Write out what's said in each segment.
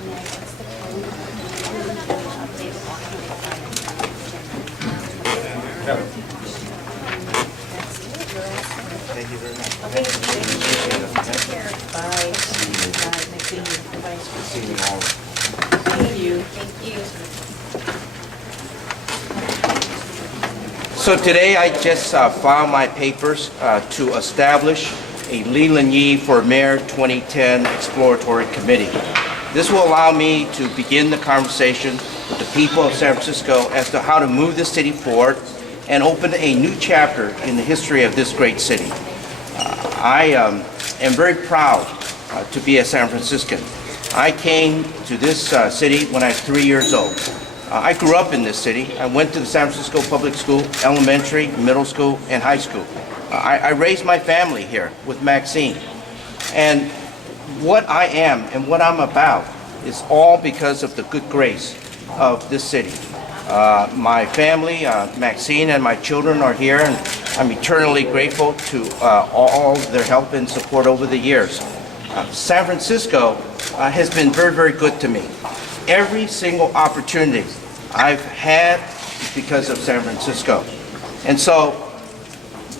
Thank you very much. Okay, take care. Bye. Nice seeing you. Bye. See you all. Thank you. Thank you. So today I just filed my papers to establish a Leland Yee for Mayor 2010 Exploratory Committee. This will allow me to begin the conversation with the people of San Francisco as to how to move the city forward and open a new chapter in the history of this great city. I am very proud to be a San Franciscan. I came to this city when I was 3 years old. I grew up in this city. I went to the San Francisco Public School, elementary, middle school, and high school. I raised my family here with Maxine. And what I am and what I'm about is all because of the good grace of this city. My family, Maxine and my children are here, and I'm eternally grateful to all their help and support over the years. San Francisco has been very, very good to me. Every single opportunity I've had is because of San Francisco. And so,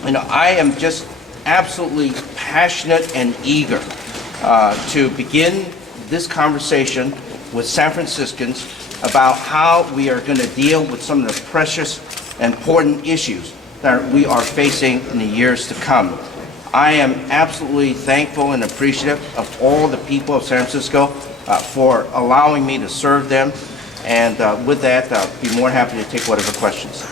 I am just absolutely passionate and eager to begin this conversation with San Franciscans about how we are going to deal with some of the precious, important issues that we are facing in the years to come. I am absolutely thankful and appreciative of all the people of San Francisco for allowing me to serve them. And with that, I'll be more happy to take whatever questions.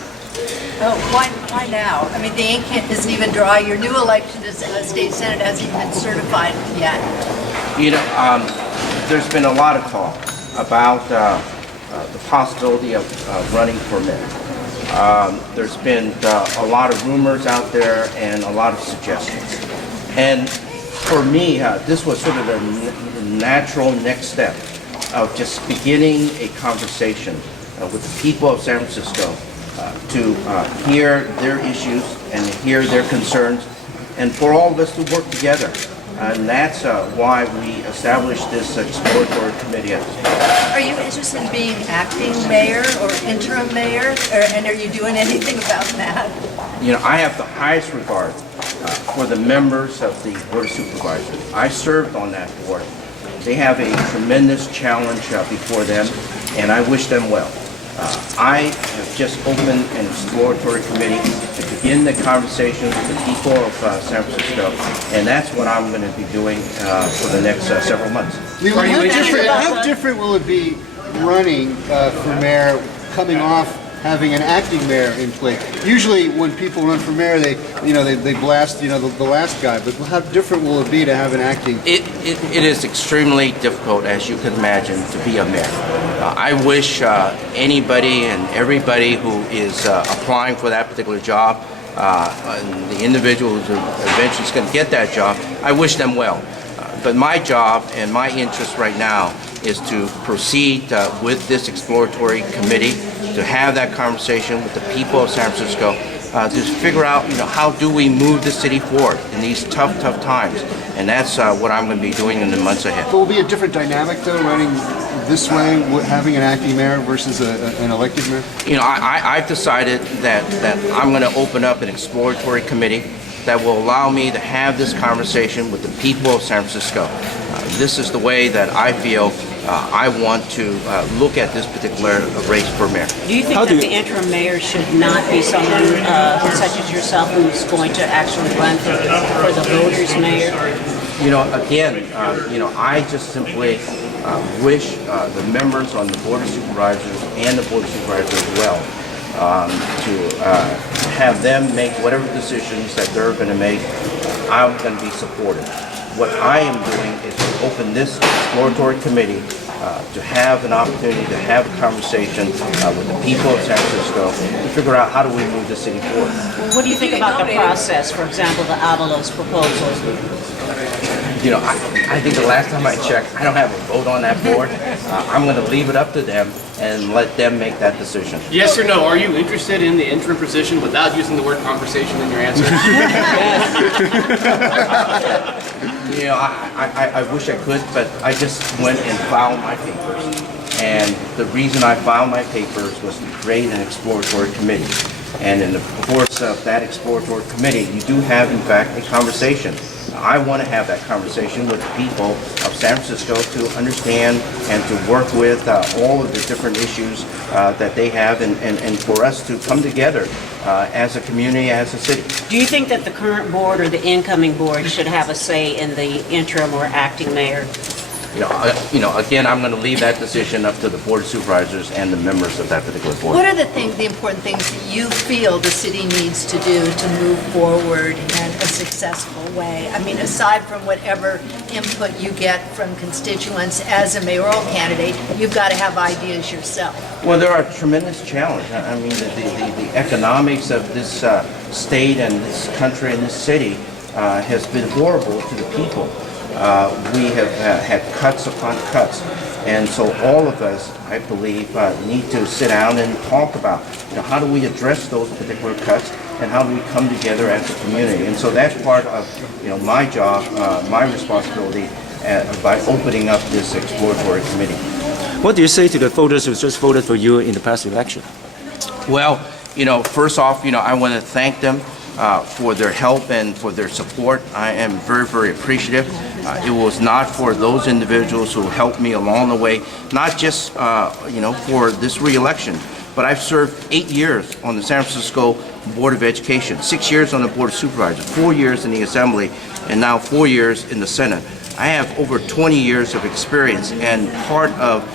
Oh, why now? I mean, the ink isn't even dry. Your new election to state senate hasn't even been certified yet. There's been a lot of talk about the possibility of running for mayor. There's been a lot of rumors out there and a lot of suggestions. And for me, this was sort of the natural next step of just beginning a conversation with the people of San Francisco to hear their issues and hear their concerns, and for all of us to work together. And that's why we established this exploratory committee. Are you interested in being acting mayor or interim mayor, and are you doing anything about that? I have the highest regard for the members of the Board of Supervisors. I served on that board. They have a tremendous challenge before them, and I wish them well. I have just opened an exploratory committee to begin the conversation with the people of San Francisco, and that's what I'm going to be doing for the next several months. Leland, how different will it be running for mayor, coming off having an acting mayor in place? Usually, when people run for mayor, they blast the last guy. But how different will it be to have an acting? It is extremely difficult, as you can imagine, to be a mayor. I wish anybody and everybody who is applying for that particular job, and the individual who's eventually going to get that job, I wish them well. But my job and my interest right now is to proceed with this exploratory committee, to have that conversation with the people of San Francisco, to figure out, how do we move the city forward in these tough times. And that's what I'm going to be doing in the months ahead. But will be a different dynamic, though, running this way, having an acting mayor versus an elected mayor? I've decided that I'm going to open up an exploratory committee that will allow me to have this conversation with the people of San Francisco. This is the way that I feel I want to look at this particular race for mayor. Do you think that the interim mayor should not be someone such as yourself who's going to actually run for the voters' mayor? Again, I just simply wish the members on the Board of Supervisors and the Board of Supervisors well to have them make whatever decisions that they're going to make. I'm going to be supportive. What I am doing is to open this exploratory committee to have an opportunity to have a conversation with the people of San Francisco to figure out how do we move the city forward. Well, what do you think about the process, for example, the Avalos proposals? You know, I think the last time I checked, I don't have a vote on that board. I'm going to leave it up to them and let them make that decision. Yes or no? Are you interested in the interim position without using the word conversation in your answer? You know, I wish I could, but I just went and filed my papers. And the reason I filed my papers was to create an exploratory committee. And in the course of that exploratory committee, you do have, in fact, a conversation. I want to have that conversation with the people of San Francisco to understand and to work with all of the different issues that they have and for us to come together as a community, as a city. Do you think that the current board or the incoming board should have a say in the interim or acting mayor? You know, again, I'm going to leave that decision up to the Board of Supervisors and the members of that particular board. What are the important things that you feel the city needs to do to move forward in a successful way? I mean, aside from whatever input you get from constituents as a mayoral candidate, you've got to have ideas yourself. Well, there are tremendous challenges. I mean, the economics of this state and this country and this city has been horrible to the people. We have had cuts upon cuts, and so all of us, I believe, need to sit down and talk about, how do we address those particular cuts, and how do we come together as a community. And so that's part of, my job, my responsibility by opening up this exploratory committee. What do you say to the voters who just voted for you in the past election? Well, first off, I want to thank them for their help and for their support. I am very, very appreciative. It was not for those individuals who helped me along the way, not just, for this re-election, but I've served 8 years on the San Francisco Board of Education, 6 years on the Board of Supervisors, 4 years in the Assembly, and now 4 years in the Senate. I have over 20 years of experience, and part of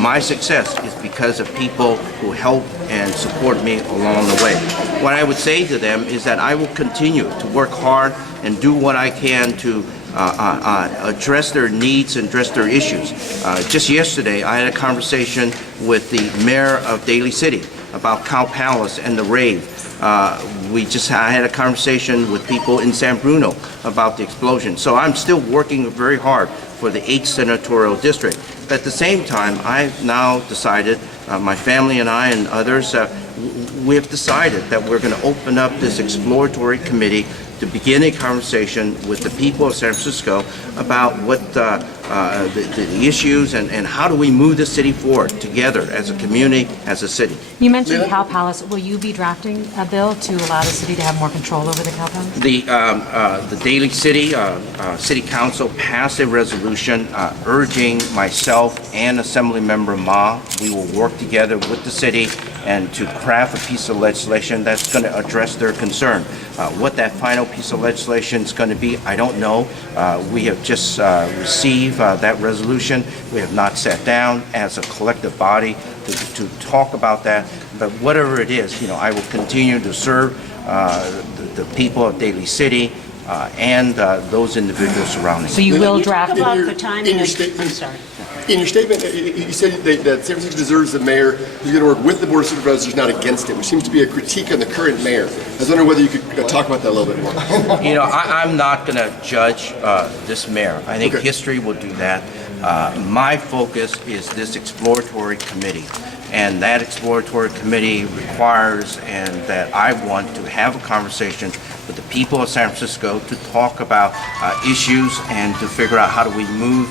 my success is because of people who help and support me along the way. What I would say to them is that I will continue to work hard and do what I can to address their needs and address their issues. Just yesterday, I had a conversation with the mayor of Daly City about Cow Palace and the rave. I had a conversation with people in San Bruno about the explosion. So I'm still working very hard for the 8th senatorial district. But at the same time, I've now decided, my family and I and others, we have decided that we're going to open up this exploratory committee to begin a conversation with the people of San Francisco about what the issues and how do we move the city forward together as a community, as a city. You mentioned Cow Palace. Will you be drafting a bill to allow the city to have more control over the Cow Palace? The Daly City City Council passed a resolution urging myself and Assemblymember Ma. We will work together with the city and to craft a piece of legislation that's going to address their concern. What that final piece of legislation is going to be, I don't know. We have just received that resolution. We have not sat down as a collective body to talk about that. But whatever it is, I will continue to serve the people of Daly City and those individuals surrounding. So you will Can you talk draft about it? the timing in your of, statement- I'm sorry. In your statement, you said that San Francisco deserves a mayor who's going to work with the Board of Supervisors, not against it, which seems to be a critique on the current mayor. I was wondering whether you could talk about that a little bit more. I'm not going to judge this mayor. I think Okay. history will do that. My focus is this exploratory committee. And that exploratory committee requires and that I want to have a conversation with the people of San Francisco to talk about issues and to figure out how do we move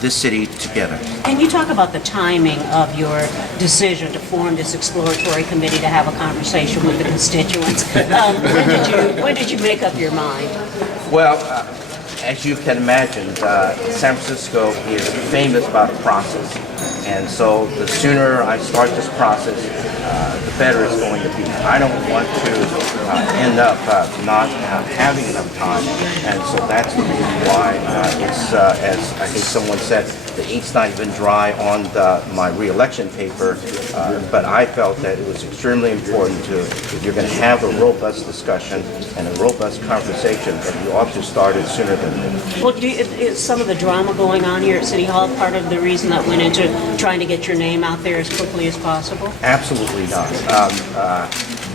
this city together. Can you talk about the timing of your decision to form this exploratory committee to have a conversation with the constituents? When did you make up your mind? Well, as you can imagine, San Francisco is famous about the process. And so the sooner I start this process, the better it's going to be. I don't want to end up not having enough time. And so that's the reason why it's, as I think someone said, the ink's not even dry on my re-election paper. But I felt that it was extremely important to, if you're going to have a robust discussion and a robust conversation, that you ought to start it sooner than later. Well, is some of the drama going on here at City Hall part of the reason that went into trying to get your name out there as quickly as possible? Absolutely not.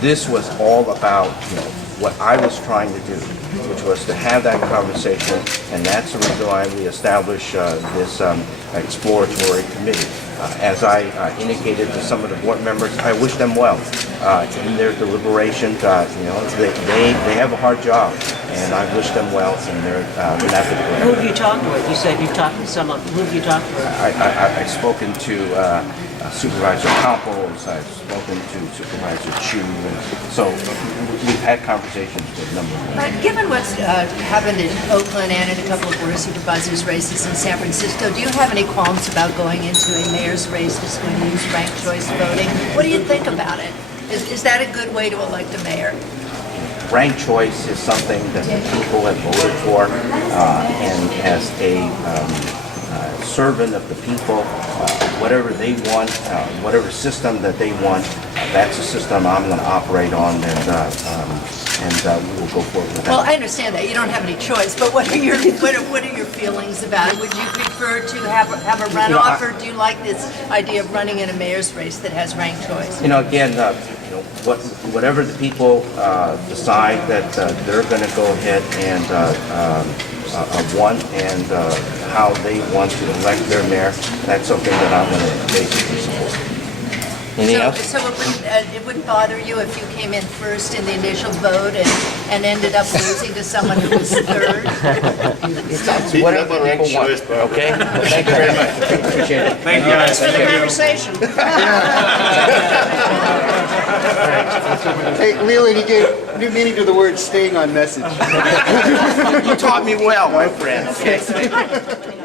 This was all about, what I was trying to do, which was to have that conversation, and that's the reason why we established this exploratory committee. As I indicated to some of the board members, I wish them well in their deliberations. They have a hard job, and I wish them well in their in Who have you talked with? You said you've talked to some of, who have you talked with? I've spoken to Supervisor Campos, I've spoken to Supervisor Chu, and so we've had conversations with a number of them. Given what's happened in Oakland and in a couple of board of supervisors races in San Francisco, do you have any qualms about going into a mayor's race that's going to use ranked choice voting? What do you think about it? Is that a good way to elect a mayor? Ranked choice is something that the people have voted for, and as a servant of the people, whatever they want, whatever system that they want, that's the system I'm going to operate on, and we will go forward with that. Well, I understand that you don't have any choice, but what are your feelings about it? Would you prefer to have a runoff, or do you like this idea of running in a mayor's race that has ranked choice? Again, whatever the people decide that they're going to go ahead and want, and how they want to elect their mayor, that's something that I'm going to basically support. Anything else? So it wouldn't bother you if you came in first in the initial vote and ended up losing to someone who was third? Whatever the people want. Okay? Well, thank you very much. Appreciate it. Thank you. Thanks for the conversation. Hey, Leland, you gave new meaning to the word "staying on message." You taught me well, my friend. Okay?